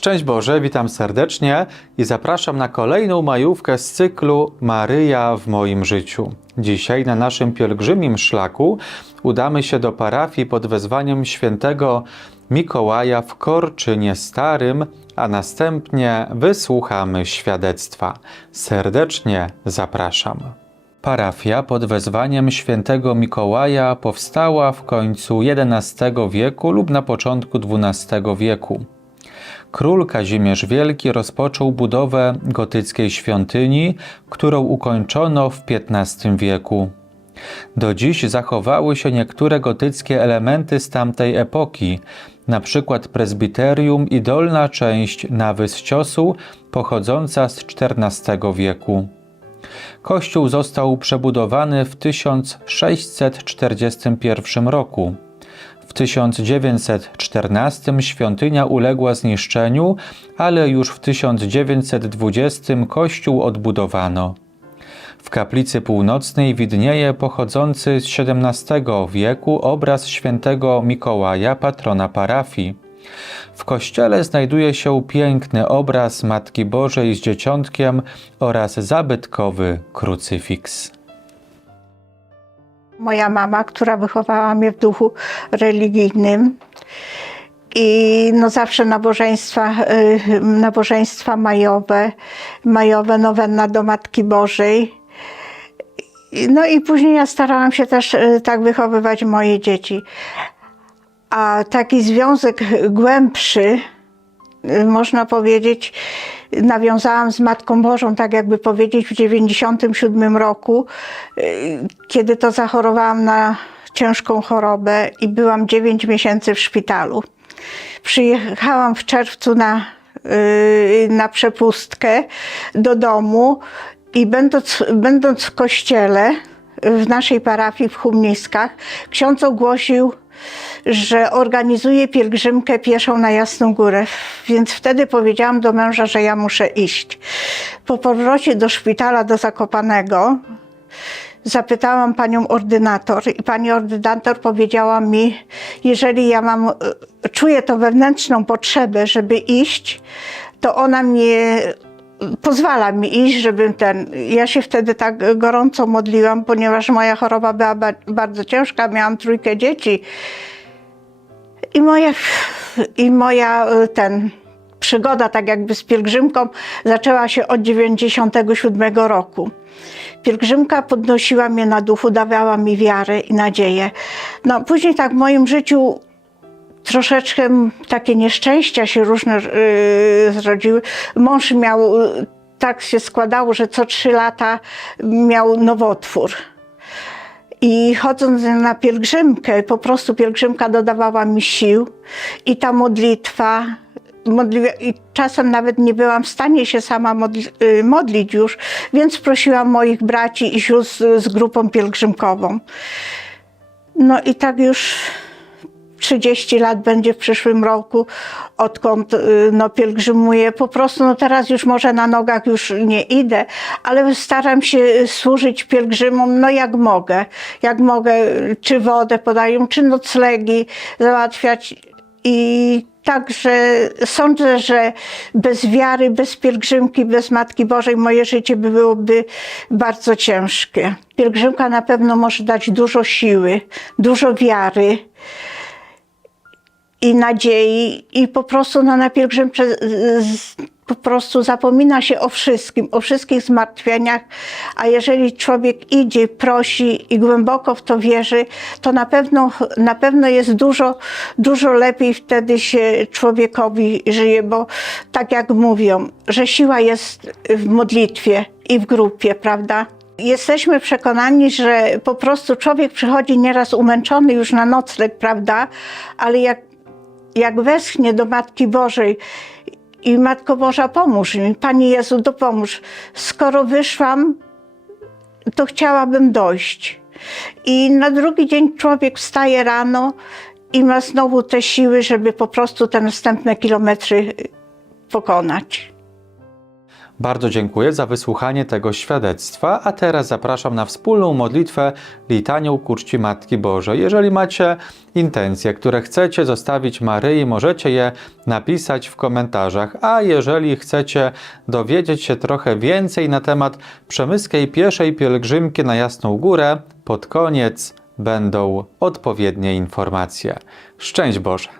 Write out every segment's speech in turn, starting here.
Szczęść Boże, witam serdecznie i zapraszam na kolejną majówkę z cyklu Maryja w moim życiu. Dzisiaj na naszym pielgrzymim szlaku udamy się do parafii pod wezwaniem świętego Mikołaja w Korczynie Starym, a następnie wysłuchamy świadectwa. Serdecznie zapraszam. Parafia pod wezwaniem świętego Mikołaja powstała w końcu XI wieku lub na początku XII wieku. Król Kazimierz Wielki rozpoczął budowę gotyckiej świątyni, którą ukończono w XV wieku. Do dziś zachowały się niektóre gotyckie elementy z tamtej epoki, przykład prezbiterium i dolna część nawy z ciosu pochodząca z XIV wieku. Kościół został przebudowany w 1641 roku. W 1914 świątynia uległa zniszczeniu, ale już w 1920 kościół odbudowano. W kaplicy północnej widnieje pochodzący z XVII wieku obraz świętego Mikołaja, patrona parafii. W kościele znajduje się piękny obraz Matki Bożej z dzieciątkiem oraz zabytkowy krucyfiks. Moja mama, która wychowała mnie w duchu religijnym. I no zawsze nabożeństwa, y, nabożeństwa majowe, majowe nowenna do Matki Bożej. No i później ja starałam się też y, tak wychowywać moje dzieci. A taki związek głębszy, można powiedzieć, nawiązałam z Matką Bożą, tak jakby powiedzieć, w 97 roku, y, kiedy to zachorowałam na ciężką chorobę i byłam 9 miesięcy w szpitalu. Przyjechałam w czerwcu na, y, na przepustkę do domu i będąc, będąc w kościele w naszej parafii w Humniskach, ksiądz ogłosił, że organizuje pielgrzymkę pieszą na Jasną Górę. Więc wtedy powiedziałam do męża, że ja muszę iść. Po powrocie do szpitala, do Zakopanego, zapytałam panią ordynator i pani ordynator powiedziała mi, jeżeli ja mam, e, czuję to wewnętrzną potrzebę, żeby iść, to ona mnie pozwala mi iść, żebym ten. Ja się wtedy tak gorąco modliłam, ponieważ moja choroba była ba- bardzo ciężka, miałam trójkę dzieci. I moja, i moja y, ten przygoda, tak jakby z pielgrzymką, zaczęła się od 97 roku. Pielgrzymka podnosiła mnie na duchu, dawała mi wiarę i nadzieję. No, później tak w moim życiu troszeczkę takie nieszczęścia się różne yy, zrodziły. Mąż miał, tak się składało, że co trzy lata miał nowotwór. I chodząc na pielgrzymkę, po prostu pielgrzymka dodawała mi sił i ta modlitwa, modli, i czasem nawet nie byłam w stanie się sama modli, y, modlić już, więc prosiłam moich braci i sióstr z grupą pielgrzymkową. No i tak już 30 lat będzie w przyszłym roku, odkąd y, no, pielgrzymuję. Po prostu no, teraz już może na nogach już nie idę, ale staram się służyć pielgrzymom no jak mogę. Jak mogę, czy wodę podają, czy noclegi załatwiać i Także sądzę, że bez wiary, bez pielgrzymki, bez Matki Bożej moje życie by byłoby bardzo ciężkie. Pielgrzymka na pewno może dać dużo siły, dużo wiary i nadziei i po prostu no, na pielgrzymce po prostu zapomina się o wszystkim, o wszystkich zmartwieniach, a jeżeli człowiek idzie, prosi i głęboko w to wierzy, to na pewno, na pewno jest dużo, dużo lepiej wtedy się człowiekowi żyje, bo tak jak mówią, że siła jest w modlitwie i w grupie, prawda? Jesteśmy przekonani, że po prostu człowiek przychodzi nieraz umęczony już na nocleg, prawda? Ale jak jak westchnie do Matki Bożej i Matko Boża pomóż mi, Panie Jezu dopomóż. Skoro wyszłam, to chciałabym dojść. I na drugi dzień człowiek wstaje rano i ma znowu te siły, żeby po prostu te następne kilometry pokonać. Bardzo dziękuję za wysłuchanie tego świadectwa, a teraz zapraszam na wspólną modlitwę litanią ku czci Matki Bożej. Jeżeli macie intencje, które chcecie zostawić Maryi, możecie je napisać w komentarzach, a jeżeli chcecie dowiedzieć się trochę więcej na temat przemyskiej pieszej pielgrzymki na Jasną Górę, pod koniec będą odpowiednie informacje. Szczęść Boże!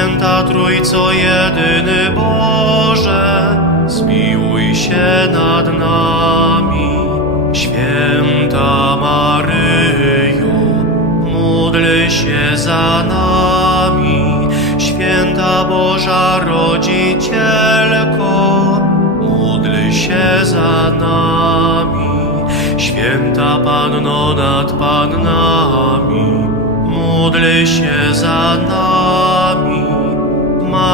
Święta Trójco Jedyny Boże, zmiłuj się nad nami. Święta Maryjo, módl się za nami. Święta Boża Rodzicielko, módl się za nami. Święta Panno nad Pannami, módl się za nami.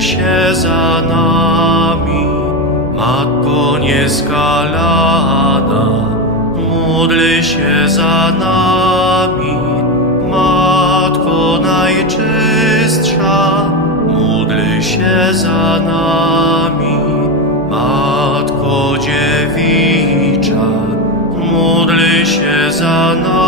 Się za nami. Matko nieskalana, módl się za nami. Matko najczystsza, módl się za nami. Matko dziewicza, módl się za nami.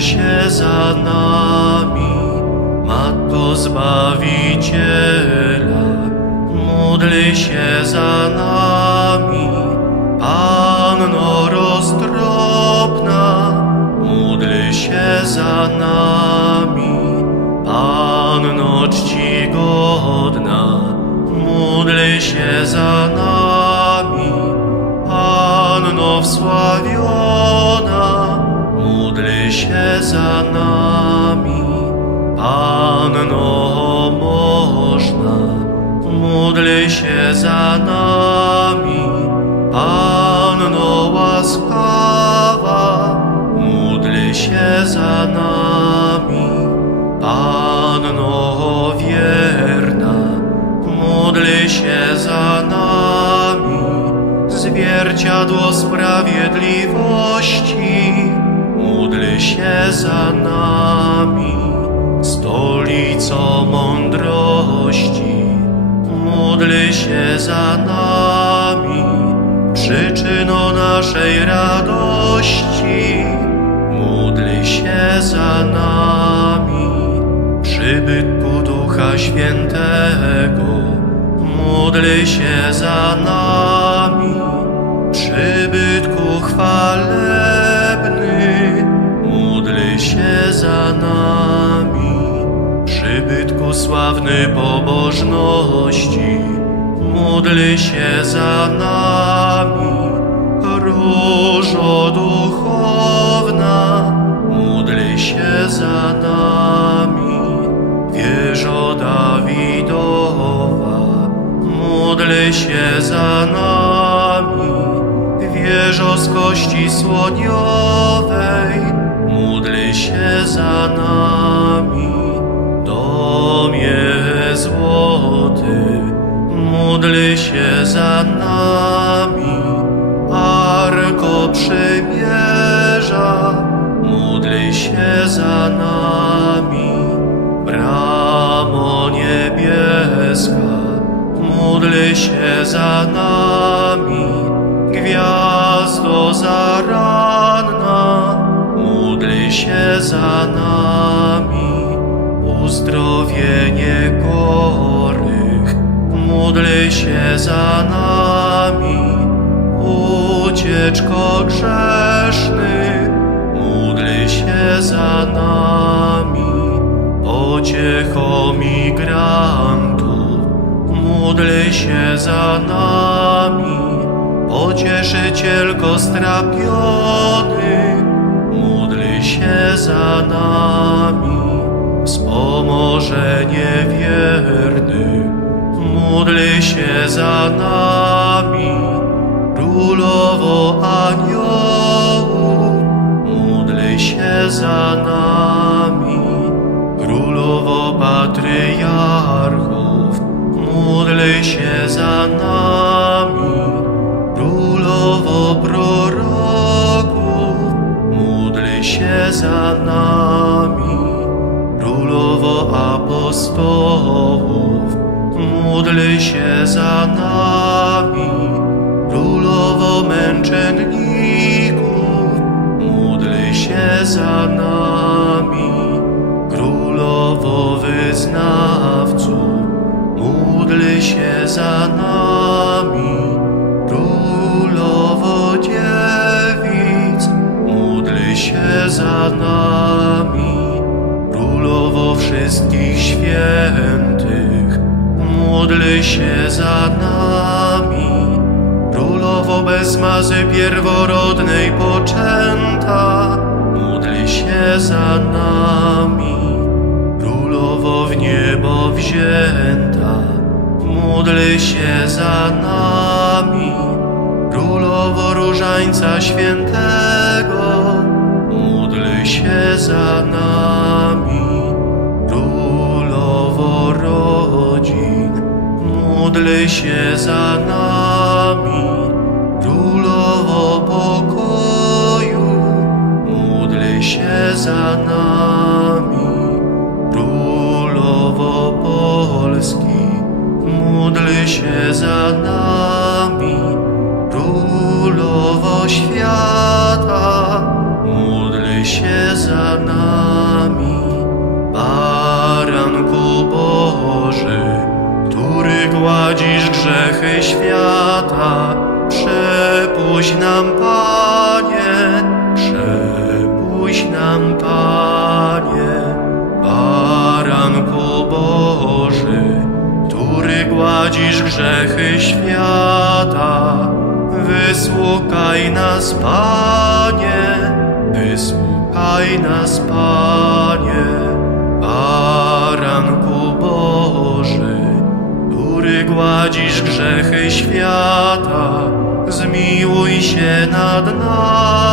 się za nami. Matko Zbawiciela, módl się za nami. Panno roztropna, módl się za nami. Panno czcigodna, módl się za nami. Panno módl się za nami. Panno można, módl się za nami. Panno łaskawa, módl się za nami. Panno wierna, módl się za nami. Zwierciadło sprawiedliwości, módl się za nami. Stolico mądrości, módl się za nami. Przyczyno naszej radości, módl się za nami. Przybytku Ducha Świętego, módl się za nami. Przybytku chwalebny, za nami. Przybytku sławny pobożności, módl się za nami. Różo duchowna, módl się za nami. Wieżo Dawidowa, módl się za nami. Wieżo z kości słoniowej, módl się za nami. Domie złoty, módl się za nami. Arko przymierza, módl się za nami. Bramo niebieska, módl się za nami. Za nami. Uzdrowienie chorych, módl się za nami. Ucieczko grzeszny, módl się za nami. Pociecho migrantów, módl się za nami. Pocieszycielko strapiony, proroków, módl się za nami. Królowo apostołów, módl się za nami. Królowo męczenników, módl się za nami. Królowo wyznawców, módl się za nami. Za nami. Królowo wszystkich świętych, módl się za nami. Królowo bez mazy pierworodnej poczęta, módl się za nami. Królowo w niebo wzięta, módl się za nami. Królowo różańca świętego, się za nami. Królowo rodzin, módl się za nami. Królowo pokoju, módl się za nami. Panie. Baranku Boży, który gładzisz grzechy świata, wysłuchaj nas, Panie, wysłuchaj nas, Panie. Baranku Boży, który gładzisz grzechy świata, zmiłuj się nad nami,